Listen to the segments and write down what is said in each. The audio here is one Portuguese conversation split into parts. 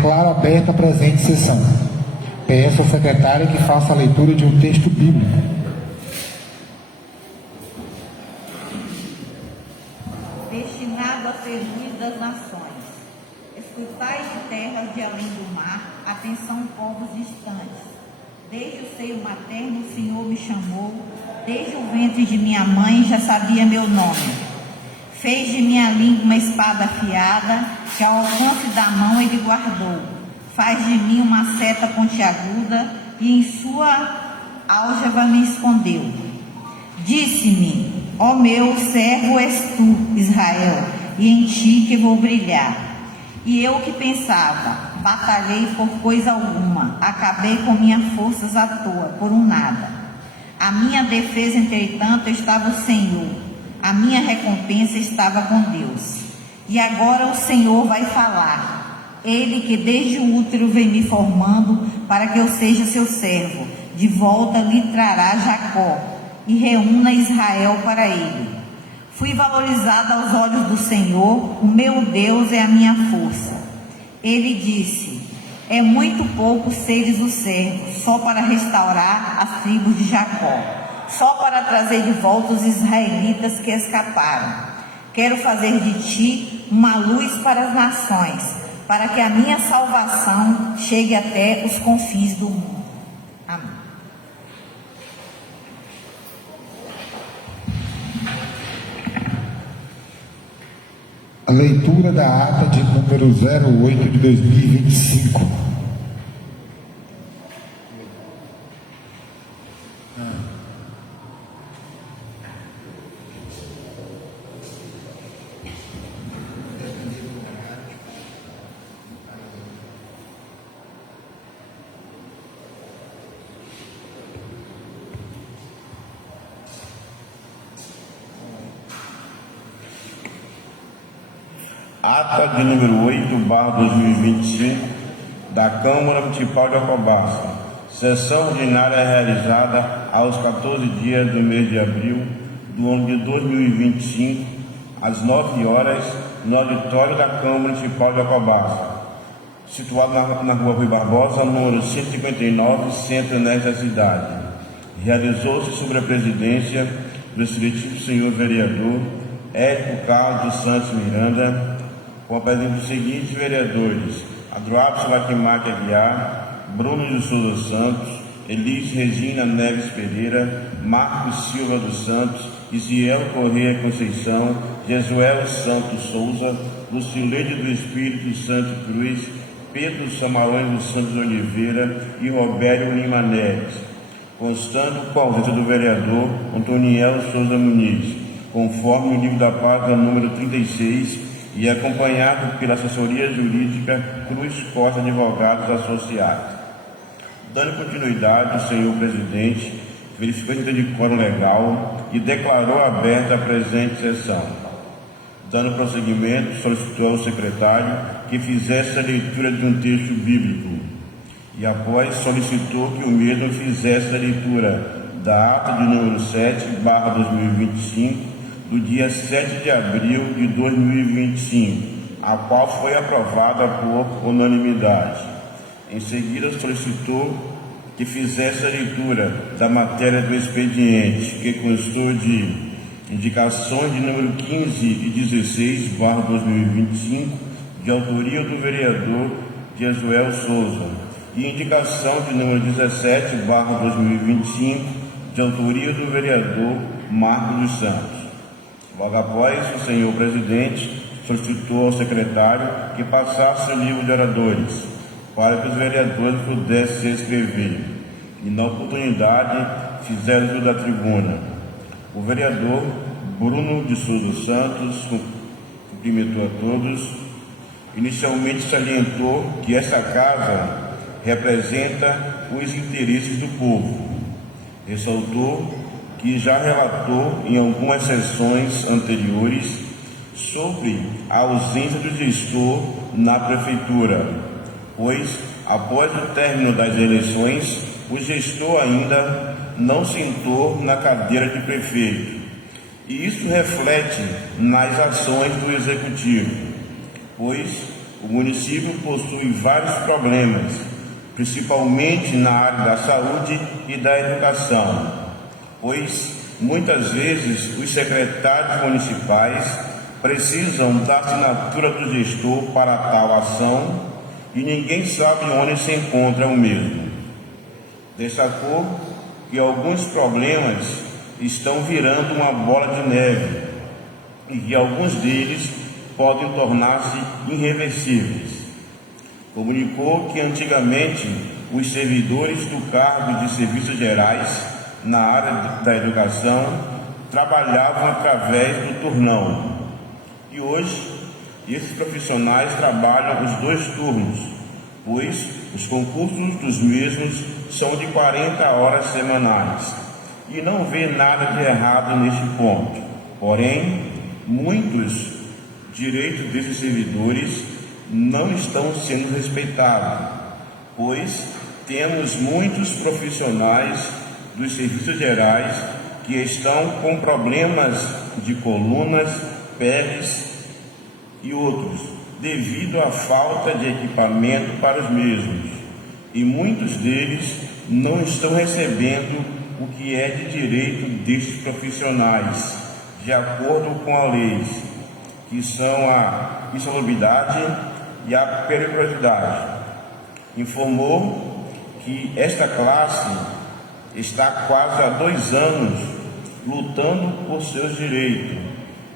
Declaro aberta a presente sessão. Peço ao secretário que faça a leitura de um texto bíblico. Destinado a ser luz das nações. Escutai de terras de além do mar, atenção, povos distantes. Desde o seio materno o Senhor me chamou, desde o ventre de minha mãe já sabia meu nome. Fez de minha língua uma espada afiada, que ao alcance da mão ele guardou. Faz de mim uma seta pontiaguda, e em sua álgeva me escondeu. Disse-me: ó meu servo és tu, Israel, e em ti que vou brilhar. E eu que pensava, batalhei por coisa alguma, acabei com minhas forças à toa, por um nada. A minha defesa, entretanto, estava o Senhor, a minha recompensa estava com Deus. E agora o Senhor vai falar, Ele que desde o útero vem me formando, para que eu seja seu servo, de volta lhe trará Jacó, e reúna Israel para ele. Fui valorizada aos olhos do Senhor, o meu Deus é a minha força. Ele disse: é muito pouco seres o servo, só para restaurar as tribos de Jacó, só para trazer de volta os israelitas que escaparam. Quero fazer de ti uma luz para as nações, para que a minha salvação chegue até os confins do mundo. Amém. A leitura da ata de número 08 de 2025. Ata de número 8/2025 da Câmara Municipal de Alcobaça. Sessão ordinária realizada aos 14 dias do mês de abril do ano de 2025, às 9 horas, no auditório da Câmara Municipal de Alcobaça, situado na rua Rui Barbosa, número 159, centro nesta cidade. Realizou-se sob a presidência do excelentíssimo senhor vereador Érico Carlos dos Santos Miranda, com a presença dos seguintes vereadores: Adroapso Laquimac Aguiar, Bruno de Souza Santos, Elis Regina Neves Pereira, Marcos Silva dos Santos, Isiel Correia Conceição, Jesuel Santos Souza, Lucileide do Espírito Santo Cruz, Pedro Samarões dos Santos Oliveira e Robério Lima Neves, constando com a ausência do vereador Antoniel Souza Muniz, conforme o livro da pátria número 36, e acompanhado pela assessoria jurídica Cruz Costa Advogados Associados. Dando continuidade, o senhor presidente verificou o de quórum legal e declarou aberta a presente sessão. Dando prosseguimento, solicitou ao secretário que fizesse a leitura de um texto bíblico e, após, solicitou que o mesmo fizesse a leitura da ata de número 7/2025, do dia 7 de abril de 2025, a qual foi aprovada por unanimidade. Em seguida, solicitou que fizesse a leitura da matéria do expediente, que constou de indicações de número 15 e 16/2025, de autoria do vereador Jesuel Souza, e indicação de número 17/2025, de autoria do vereador Marcos dos Santos. Logo após, o senhor presidente solicitou ao secretário que passasse o livro de oradores, para que os vereadores pudessem se inscrever, e na oportunidade fizeram uso da tribuna. O vereador Bruno de Souza Santos cumprimentou a todos. Inicialmente salientou que essa casa representa os interesses do povo. Ressaltou que já relatou em algumas sessões anteriores sobre a ausência do gestor na prefeitura, pois, após o término das eleições, o gestor ainda não sentou na cadeira de prefeito, e isso reflete nas ações do executivo, pois O município possui vários problemas, principalmente na área da saúde e da educação, pois muitas vezes os secretários municipais precisam da assinatura do gestor para tal ação e ninguém sabe onde se encontra o mesmo. Destacou que alguns problemas estão virando uma bola de neve e que alguns deles podem tornar-se irreversíveis. Comunicou que antigamente os servidores do cargo de serviços gerais na área da educação trabalhavam através do turnão e hoje esses profissionais trabalham os 2 turnos, pois os concursos dos mesmos são de 40 horas semanais e não vê nada de errado neste ponto. Porém, muitos direitos desses servidores não estão sendo respeitados, pois temos muitos profissionais dos serviços gerais que estão com problemas de colunas, peles e outros, devido à falta de equipamento para os mesmos, e muitos deles não estão recebendo o que é de direito destes profissionais, de acordo com a lei, que são a insalubridade e a periculosidade. Informou que esta classe está quase há 2 anos lutando por seus direitos,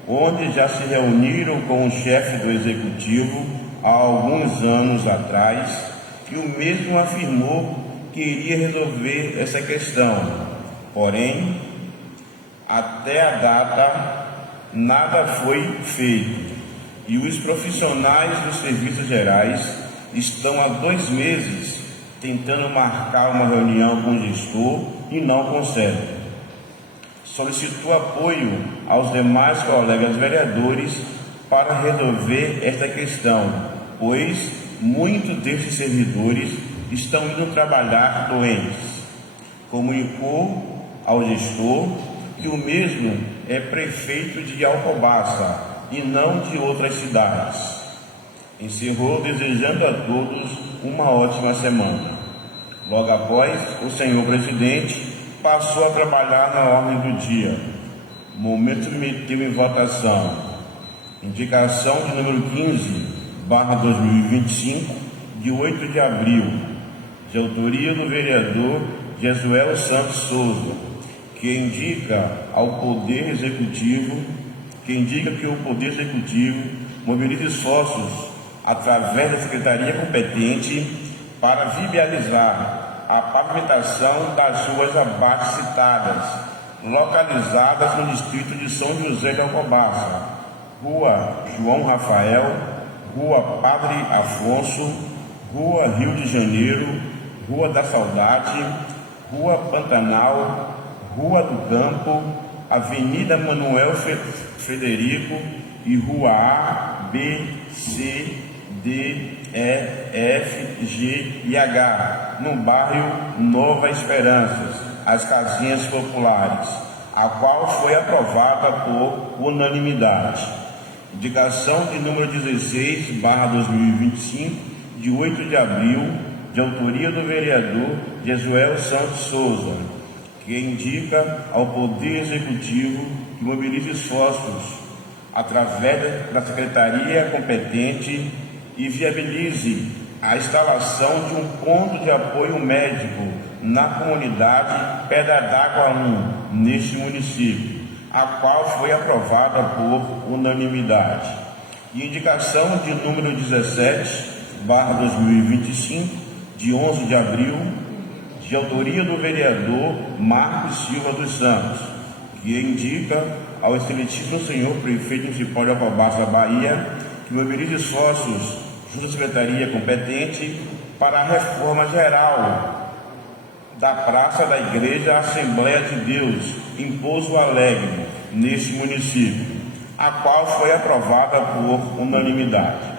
onde já se reuniram com o chefe do executivo há alguns anos atrás, e o mesmo afirmou que iria resolver essa questão. Porém, até a data, nada foi feito, e os profissionais dos serviços gerais estão há 2 meses tentando marcar uma reunião com o gestor e não conseguem. Solicitou apoio aos demais colegas vereadores para resolver esta questão, pois muitos desses servidores estão indo trabalhar doentes. Comunicou ao gestor que o mesmo é prefeito de Alcobaça e não de outras cidades. Encerrou desejando a todos uma ótima semana. Logo após, o senhor presidente passou a trabalhar na ordem do dia. Momento submeteu em votação indicação de número 15/2025, de 8 de abril, de autoria do vereador Jesuel Santos Souza, que indica que o Poder Executivo mobilize esforços através da Secretaria competente para viabilizar a pavimentação das ruas abaixo citadas, localizadas no distrito de São José de Alcobaça: Rua João Rafael, Rua Padre Afonso, Rua Rio de Janeiro, Rua da Saudade, Rua Pantanal, Rua do Campo, Avenida Manuel Frederico e Rua A, B, C, D, E, F, G e H, no bairro Nova Esperanças, as Casinhas Populares, a qual foi aprovada por unanimidade. Indicação de número 16/2025, de 8 de abril, de autoria do vereador Jesuel Santos Souza, que indica ao Poder Executivo que mobilize esforços através da Secretaria competente e viabilize a instalação de um ponto de apoio médico na comunidade Pedra d'Água 1, neste município, a qual foi aprovada por unanimidade. E indicação de número 17/2025, de 11 de abril, de autoria do vereador Marcos Silva dos Santos, que indica ao excelentíssimo senhor prefeito municipal de Alcobaça, Bahia, que mobilize esforços junto à secretaria competente para a reforma geral da Praça da Igreja Assembleia de Deus, em Pouso Alegre, neste município, a qual foi aprovada por unanimidade.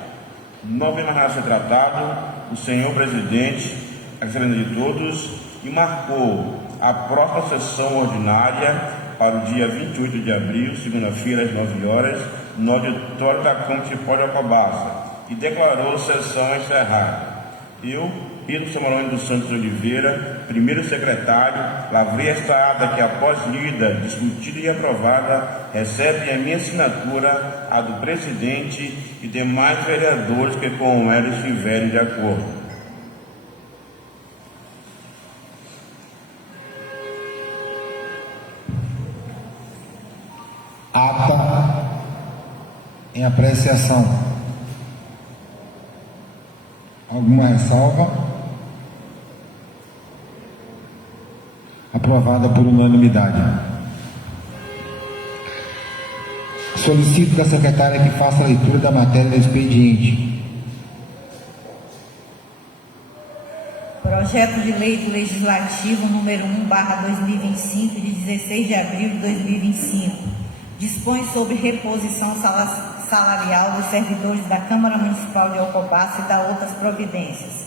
Não vem mais nada a ser tratado, o senhor presidente, agradecendo de todos, e marcou a próxima sessão ordinária para o dia 28 de abril, segunda-feira, às 9 horas, no auditório da Câmara Municipal de Alcobaça, e declarou sessão encerrada. Eu, Pedro Samuel dos Santos Oliveira, primeiro secretário, lavrei esta ata que, após lida, discutida e aprovada, recebe a minha assinatura, a do presidente e demais vereadores que com ela estiverem de acordo. Ata em apreciação. Alguma ressalva? Aprovada por unanimidade. Solicito da secretária que faça a leitura da matéria do expediente. Projeto de Lei do Legislativo número 1/2025, de 16 de abril de 2025. Dispõe sobre reposição salarial dos servidores da Câmara Municipal de Alcobaça e da outras providências.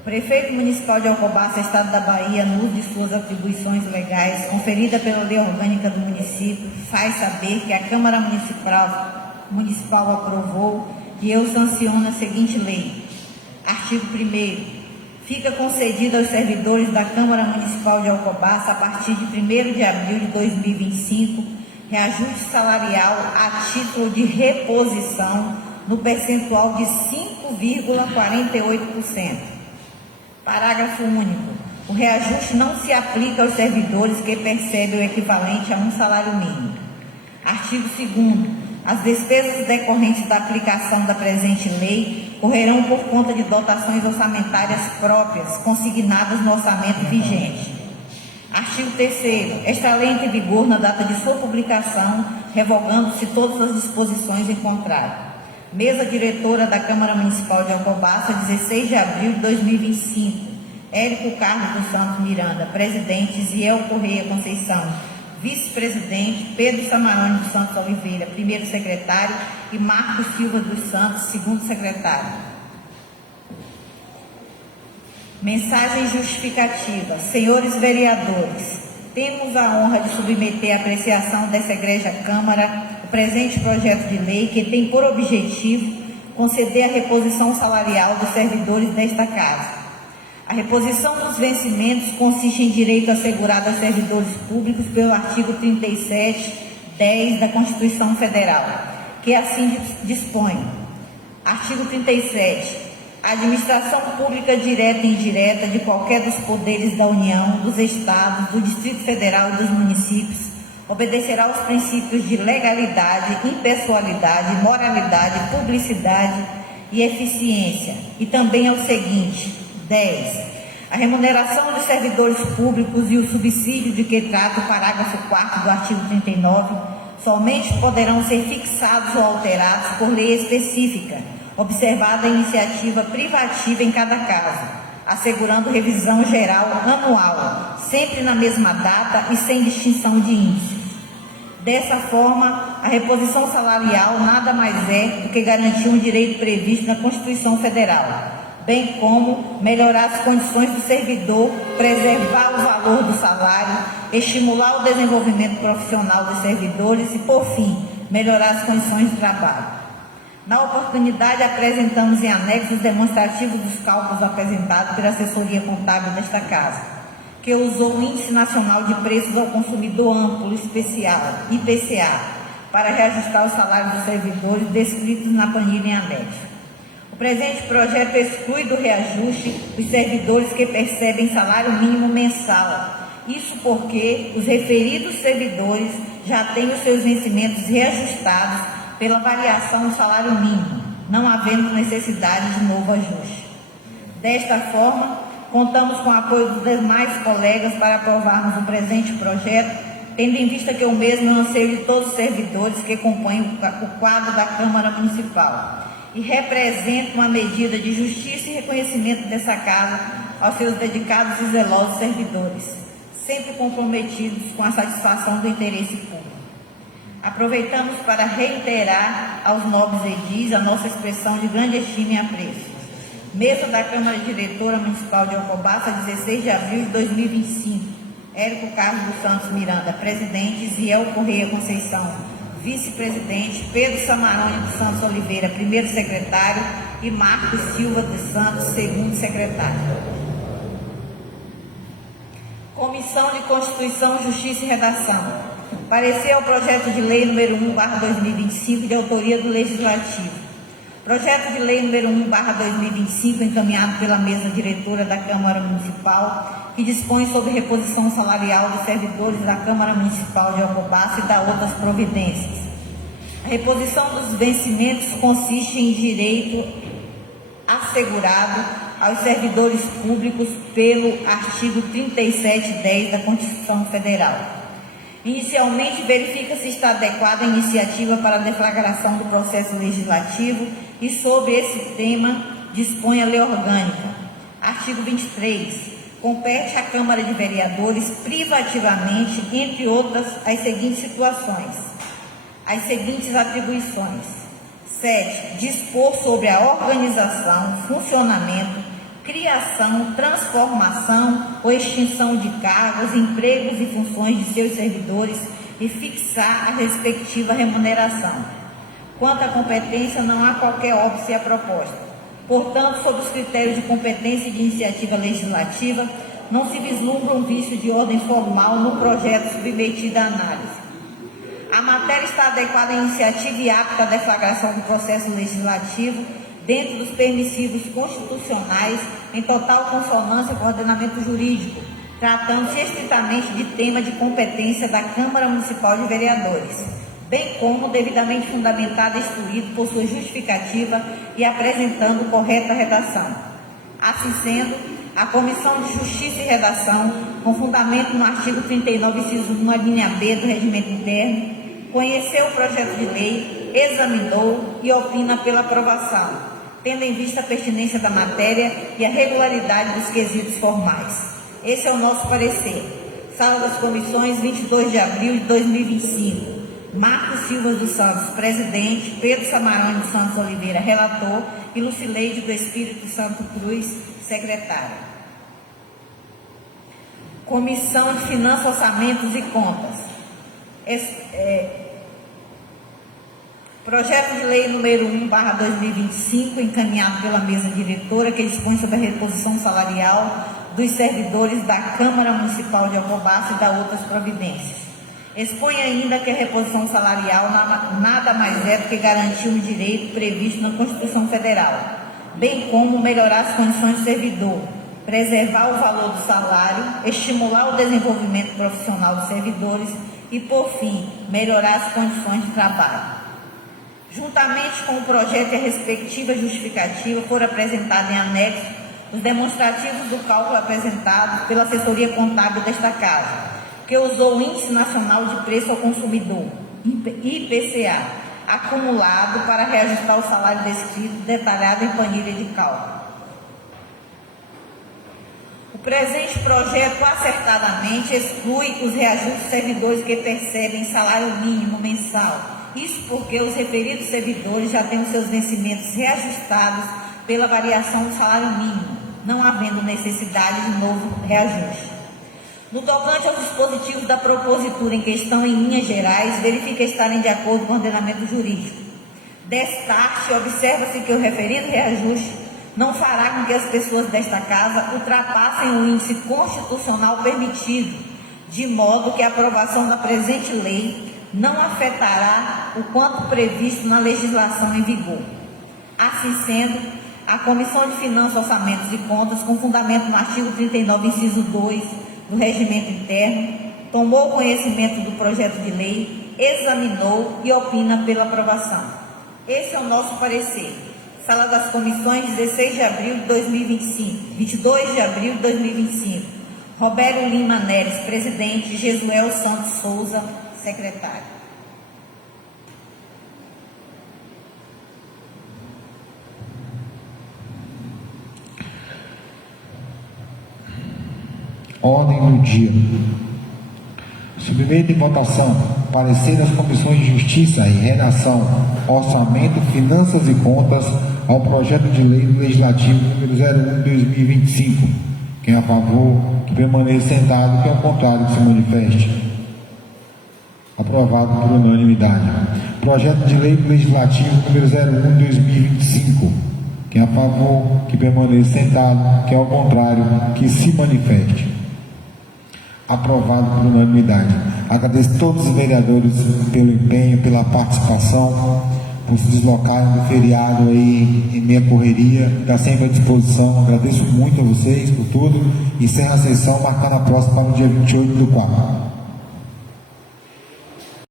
O Prefeito Municipal de Alcobaça, Estado da Bahia, no uso de suas atribuições legais, conferida pela Lei Orgânica do município, faz saber que a Câmara Municipal aprovou e eu sanciono a seguinte lei. Artigo 1º. Fica concedido aos servidores da Câmara Municipal de Alcobaça, a partir de 1º de abril de 2025, reajuste salarial a título de reposição no percentual de 5,48%. Parágrafo único. O reajuste não se aplica aos servidores que percebem o equivalente a um salário mínimo. Artigo 2º. As despesas decorrentes da aplicação da presente lei correrão por conta de dotações orçamentárias próprias, consignadas no orçamento vigente. Artigo 3º. Esta lei entra em vigor na data de sua publicação, revogando-se todas as disposições em contrário. Mesa diretora da Câmara Municipal de Alcobaça, 16 de abril de 2025. Érico Carlos dos Santos Miranda, presidente. Ziel Correia Conceição, vice-presidente. Pedro Samarone dos Santos Oliveira, primeiro secretário, e Marcos Silva dos Santos, segundo secretário. Mensagem justificativa. Senhores vereadores, temos a honra de submeter à apreciação dessa egregia Câmara o presente projeto de lei, que tem por objetivo conceder a reposição salarial dos servidores desta Casa. A reposição dos vencimentos consiste em direito assegurado aos servidores públicos pelo artigo 37(10) da Constituição Federal, que assim dispõe. Artigo 37. A administração pública direta e indireta de qualquer dos poderes da União, dos Estados, do Distrito Federal e dos municípios obedecerá aos princípios de legalidade, impessoalidade, moralidade, publicidade e eficiência, e também ao seguinte: 10. A remuneração dos servidores públicos e o subsídio de que trata o parágrafo 4º do artigo 39 somente poderão ser fixados ou alterados por lei específica, observada a iniciativa privativa em cada caso, assegurando revisão geral anual, sempre na mesma data e sem distinção de índices. Dessa forma, a reposição salarial nada mais é do que garantir um direito previsto na Constituição Federal, bem como melhorar as condições do servidor, preservar o valor do salário, estimular o desenvolvimento profissional dos servidores e, por fim, melhorar as condições de trabalho. Na oportunidade, apresentamos em anexos demonstrativos dos cálculos apresentados pela assessoria contábil desta Casa, que usou o Índice Nacional de Preços ao Consumidor Amplo Especial, IPCA, para reajustar os salários dos servidores descritos na planilha em anexo. O presente projeto exclui do reajuste os servidores que percebem salário mínimo mensal. Isso porque os referidos servidores já têm os seus vencimentos reajustados pela variação do salário mínimo, não havendo necessidade de novo ajuste. Desta forma, contamos com o apoio dos demais colegas para aprovarmos o presente projeto, tendo em vista que o mesmo é um anseio de todos os servidores que compõem o quadro da Câmara Municipal e representa uma medida de justiça e reconhecimento dessa Casa aos seus dedicados e zelosos servidores, sempre comprometidos com a satisfação do interesse público. Aproveitamos para reiterar aos nobres edis a nossa expressão de grande estima e apreço. Mesa da Câmara Diretora Municipal de Alcobaça, 16 de abril de 2025. Érico Carlos dos Santos Miranda, presidente. Ziel Correia Conceição, vice-presidente, Pedro Samarone dos Santos Oliveira, primeiro secretário, e Marcos Silva dos Santos, segundo secretário. Comissão de Constituição, Justiça e Redação. Parecer ao projeto de lei número 1/2025, de autoria do Legislativo. Projeto de lei número 1/2025, encaminhado pela mesa diretora da Câmara Municipal, que dispõe sobre reposição salarial dos servidores da Câmara Municipal de Alcobaça e da outras providências. A reposição dos vencimentos consiste em direito assegurado aos servidores públicos pelo artigo 3710 da Constituição Federal. Inicialmente, verifica se está adequada a iniciativa para a deflagração do processo legislativo e, sobre esse tema, dispõe a lei orgânica. Artigo 23. Compete à Câmara de Vereadores, privativamente, entre outras, as seguintes situações, as seguintes atribuições. 7. Dispor sobre a organização, funcionamento, criação, transformação ou extinção de cargos, empregos e funções de seus servidores e fixar a respectiva remuneração. Quanto à competência, não há qualquer óbice à proposta. Portanto, sob os critérios de competência e de iniciativa legislativa, não se vislumbra um vício de ordem formal no projeto submetido à análise. A matéria está adequada à iniciativa e apta à deflagração do processo legislativo dentro dos permissivos constitucionais, em total consonância com o ordenamento jurídico, tratando-se estritamente de tema de competência da Câmara Municipal de Vereadores, bem como devidamente fundamentado e instruído por sua justificativa e apresentando correta redação. Assim sendo, a Comissão de Justiça e Redação, com fundamento no artigo 39, inciso 1, a linha B do Regimento Interno, conheceu o projeto de lei, examinou e opina pela aprovação, tendo em vista a pertinência da matéria e a regularidade dos quesitos formais. Esse é o nosso parecer. Sala das Comissões, 22 de abril de 2025. Marcos Silva dos Santos, presidente, Pedro Samarone dos Santos Oliveira, relator, e Lucileide do Espírito Santo Cruz, secretária. Comissão de Finanças, Orçamentos e Contas. Projeto de lei número 1/2025, encaminhado pela mesa diretora, que dispõe sobre a reposição salarial dos servidores da Câmara Municipal de Alcobaça e da outras providências. Expõe ainda que a reposição salarial nada mais é do que garantir um direito previsto na Constituição Federal, bem como melhorar as condições do servidor, preservar o valor do salário, estimular o desenvolvimento profissional dos servidores e, por fim, melhorar as condições de trabalho. Juntamente com o projeto e a respectiva justificativa, foram apresentados em anexo os demonstrativos do cálculo apresentado pela assessoria contábil desta casa, que usou o Índice Nacional de Preço ao Consumidor, IPCA, acumulado para reajustar o salário descrito, detalhado em planilha de cálculo. O presente projeto acertadamente exclui os reajustes de servidores que percebem salário mínimo mensal. Isso porque os referidos servidores já têm os seus vencimentos reajustados pela variação do salário mínimo, não havendo necessidade de novo reajuste. No tocante aos dispositivos da propositura em questão, em linhas gerais, verifica estarem de acordo com o ordenamento jurídico. Destarte, observa-se que o referido reajuste não fará com que as pessoas desta casa ultrapassem o índice constitucional permitido, de modo que a aprovação da presente lei não afetará o quanto previsto na legislação em vigor. Assim sendo, a Comissão de Finanças, Orçamentos e Contas, com fundamento no artigo 39, inciso 2 do Regimento Interno, tomou conhecimento do projeto de lei, examinou e opina pela aprovação. Esse é o nosso parecer. Sala das Comissões, 16 de abril de 2025, 22 de abril de 2025. Roberto Lima Neres, presidente. Jesuel Santos Souza, secretário. Ordem do dia. Submeto em votação parecer das Comissões de Justiça e Redação, Orçamento, Finanças e Contas ao projeto de lei do Legislativo número 01/2025. Quem é a favor, que permaneça sentado, quem é o contrário, que se manifeste. Aprovado por unanimidade. Projeto de lei legislativo número 01/2025. Quem é a favor, que permaneça sentado. Quem é ao contrário, que se manifeste. Aprovado por unanimidade. Agradeço a todos os vereadores pelo empenho, pela participação, por se deslocarem do feriado aí em minha correria. Está sempre à disposição. Agradeço muito a vocês por tudo. Encerro a sessão, marcando a próxima para o dia 28/4.